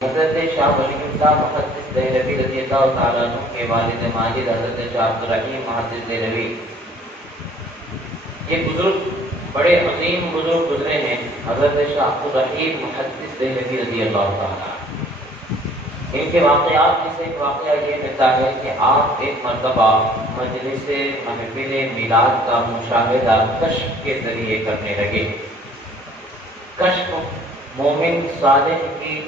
حضرت شاہ ولی اللہ محدث دہلوی رضی اللہ تعالیٰ عنہ کے والد ماجد حضرت شاہ عبدالرحیم محدث دہلوی، یہ بزرگ بڑے عظیم بزرگ گزرے ہیں۔ حضرت شاہ عبدالرحیم محدث دہلوی رضی اللہ تعالیٰ، ان کے واقعات میں سے ایک واقعہ یہ ملتا ہے کہ آپ ایک مرتبہ مجلس محفل میلاد کا مشاہدہ کشف کے ذریعے کرنے لگے۔ کشف مومن صالح کی،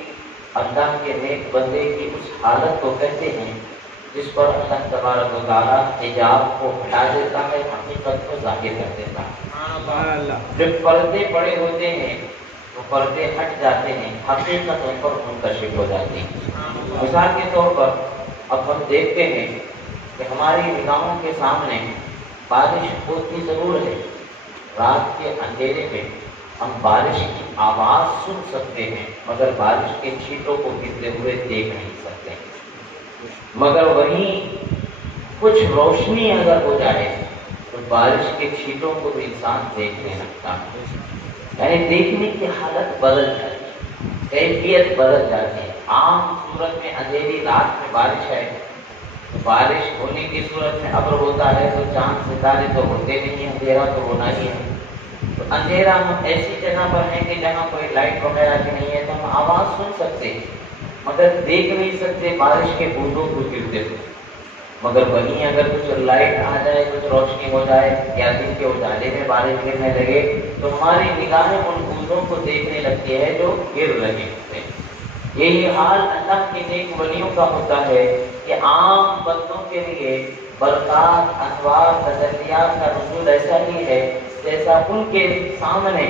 اللہ کے نیک بندے کی اس حالت کو کہتے ہیں جس پر اللہ تبارک و تعالیٰ حجاب کو ہٹا دیتا ہے، حقیقت کو ظاہر کر دیتا ہے۔ جب پردے پڑے ہوتے ہیں تو پردے ہٹ جاتے ہیں، حقیقت ان پر منکشف ہو جاتی ہے۔ مثال کے طور پر اب ہم دیکھتے ہیں کہ ہماری نگاہوں کے سامنے بارش ہوتی ضرور ہے، رات کے اندھیرے میں ہم بارش کی آواز سن سکتے ہیں مگر بارش کے چھینٹوں کو گرتے ہوئے دیکھ نہیں سکتے۔ مگر وہیں کچھ روشنی اگر ہو جائے تو بارش کے چھینٹوں کو بھی انسان دیکھنے لگتا ہے، یعنی دیکھنے کی حالت بدل جاتی ہے، کیفیت بدل جاتی ہے۔ عام صورت میں اندھیری رات میں بارش ہے، بارش ہونے کی صورت میں ابر ہوتا ہے تو چاند ستارے تو ہوتے نہیں، اندھیرا تو ہونا ہی ہے۔ تو اندھیرا ہم ایسی جگہ پر ہیں کہ جہاں کوئی لائٹ وغیرہ کی نہیں ہے تو ہم آواز سن سکتے مگر دیکھ نہیں سکتے بارش کے بوندوں کو گرتے ہوئے۔ مگر وہیں اگر کچھ لائٹ آ جائے، کچھ روشنی ہو جائے یا دن کے اجالے میں بارش گرنے لگے تو ہماری نگاہیں ان بوندوں کو دیکھنے لگتی ہے جو گر رہے ہوتے ہیں۔ یہی حال اللہ کے نیک ولیوں کا ہوتا ہے کہ عام بندوں کے لیے برکات، انوار، تجلیات کا نزول ایسا ہی ہے جیسا ان کے سامنے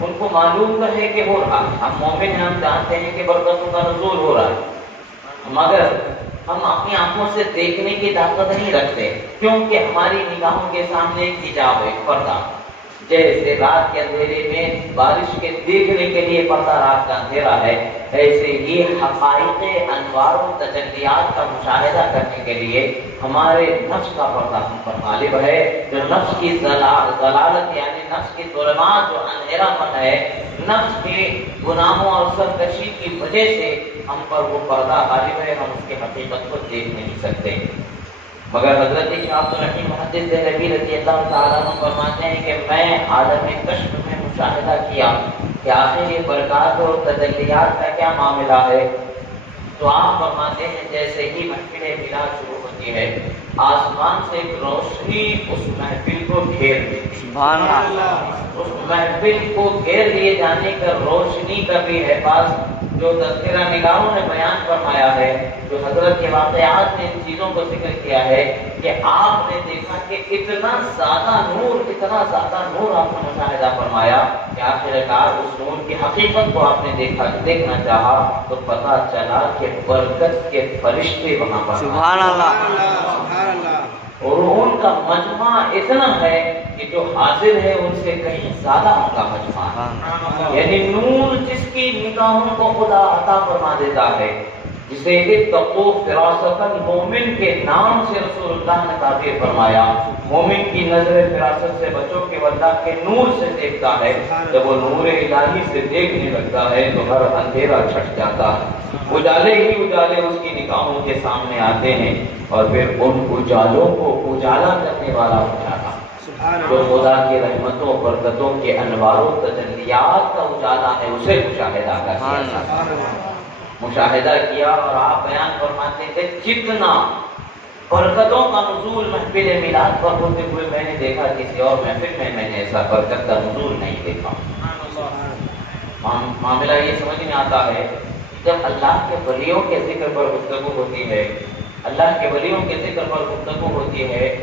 ان کو معلوم ہے کہ ہو رہا ہے۔ ہم مومن ہیں، ہم جانتے ہیں کہ برکتوں کا نزول ہو رہا ہے، مگر ہم اپنی آنکھوں سے دیکھنے کی طاقت نہیں رکھتے کیونکہ ہماری نگاہوں کے سامنے ایک حجاب ہے، پردہ۔ جیسے رات کے اندھیرے میں بارش کے دیکھنے کے لیے پردہ رات کا اندھیرا ہے، ایسے ہی حقائق، انوار و تجلیات کا مشاہدہ کرنے کے لیے ہمارے نفس کا پردہ ہم پر غالب ہے، جو نفس کی ضلالت یعنی نفس کی ظلمات، جو اندھیرا پن ہے، نفس کے گناہوں اور سرکشی کی وجہ سے ہم پر وہ پردہ غالب ہے، ہم اس کی حقیقت کو دیکھ نہیں سکتے۔ مگر حضرت شاہ عبدالرحیم محدث دہلوی رضی اللہ تعالیٰ عنہ فرماتے ہیں کہ میں عالم کشف میں مشاہدہ کیا کہ آخر یہ برکات اور تجلیات کا کیا معاملہ ہے۔ تو آپ فرماتے ہیں جیسے ہی محفل میلاد شروع ہوتی ہے آسمان سے ایک روشنی اس محفل کو گھیر لیتی ہے۔ اس محفل کو گھیر لیے جانے کا روشنی کا بھی ہے پاس جو تذکرہ نگاروں نے بیان فرمایا ہے، جو حضرت کے واقعات نے ان چیزوں کو ذکر کیا ہے کہ آپ نے دیکھا کہ اتنا زیادہ نور آپ نے مشاہدہ فرمایا کہ آخرکار اس نور کی حقیقت کو آپ نے دیکھنا چاہا تو پتہ چلا کہ برکت کے فرشتے وہاں پر، سبحان اللہ، اور ان کا مجمع اتنا ہے کہ جو حاضر ہے ان سے کہیں زیادہ ان کا مجمع ہے، یعنی نور جس کی نگاہوں کو خدا عطا فرما دیتا ہے، جسے اتقوا فراست المومن کے نام سے رسول اللہ نے تعبیر فرمایا، مومن کی نظر فراست سے بچو کہ وہ اللہ کے نور سے دیکھتا ہے، جب وہ نور الہی سے دیکھنے لگتا ہے تو ہر اندھیرا چھٹ جاتا ہے، اجالے ہی اجالے اس کی نگاہوں کے سامنے آتے ہیں اور پھر ان اجالوں کو اجالا کرنے والا اجالا جو خدا کی رحمتوں برکتوں کے انوار و تجلیات کا اجالا ہے اسے مشاہدہ کیا اور آپ بیان فرماتے تھے جتنا برکتوں کا نزول محفل میلاد پر ہوتے ہوئے میں نے دیکھا کسی اور محفل میں نے ایسا برکت کا نزول نہیں دیکھا۔ معاملہ یہ سمجھ میں آتا ہے جب اللہ کے ولیوں کے ذکر پر گفتگو ہوتی ہے، اللہ کے ولیوں کے ذکر پر گفتگو ہوتی ہے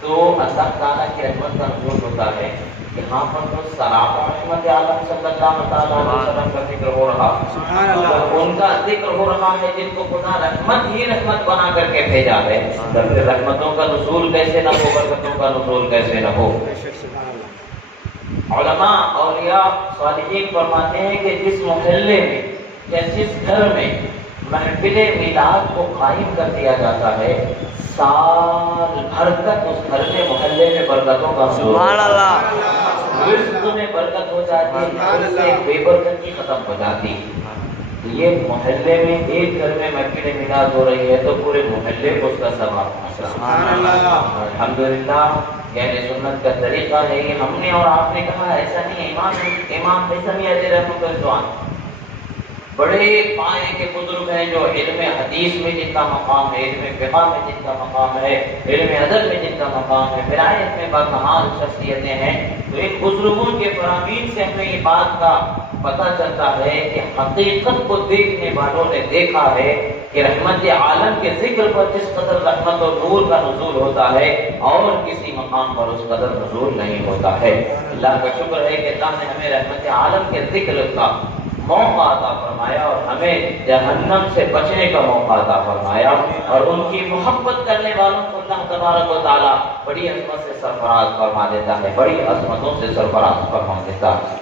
تو اللہ تعالیٰ کی رحمت کا نزول ہوتا ہے۔ یہاں پر تو صحابہ رحمت عالم صلی اللہ تعالیٰ علیہ وسلم کا ذکر ہو رہا ہے، ان کا ذکر ہو رہا ہے جن کو خدا رحمت ہی رحمت بنا کر کے بھیجا ہے، پھر رحمتوں کا نزول کیسے نہ ہو، برکتوں کا نزول کیسے نہ ہو۔ علماء، اولیاء، صالحین فرماتے ہیں کہ جس محلے میں یا جس گھر میں محفل میلاد کو قائم کر دیا جاتا ہے سال بھر تک اس گھر میں محلے میں برکتوں کا نزول، سبحان اللہ، رزق میں برکت ہو جاتی ہے، اس سے بے برکتی ختم ہو جاتی ہے۔ تو یہ محلے میں ایک گھر میں محفل میلاد ہو رہی ہے تو پورے محلے کو اس کا ثواب پہنچ رہا ہے۔ الحمدللہ اہل سنت کا طریقہ ہے یہ، ہم نے اور آپ نے کہا ایسا نہیں ہے۔ امام حسن علی رحمۃ اللہ بڑے پائے کے بزرگ ہیں جو علم حدیث میں جن کا مقام ہے، علم فقہ میں جن کا مقام ہے، علم ادب میں جن کا مقام ہے، ولایت میں باکمال شخصیتیں ہیں۔ تو ان بزرگوں کے فرامین سے ہمیں یہ بات کا پتہ چلتا ہے کہ حقیقت کو دیکھنے والوں نے دیکھا ہے کہ رحمت عالم کے ذکر پر جس قدر رحمت اور نور کا نزول ہوتا ہے اور کسی مقام پر اس قدر نزول نہیں ہوتا ہے۔ اللہ کا شکر ہے کہ اللہ نے ہمیں رحمت عالم کے ذکر کا موقع عطا فرمایا اور ہمیں جہنم سے بچنے کا موقع عطا فرمایا، اور ان کی محبت کرنے والوں کو اللہ تبارک و تعالیٰ بڑی عظمت سے سرفراز فرما دیتا ہے، بڑی عظمتوں سے سرفراز فرما دیتا ہے۔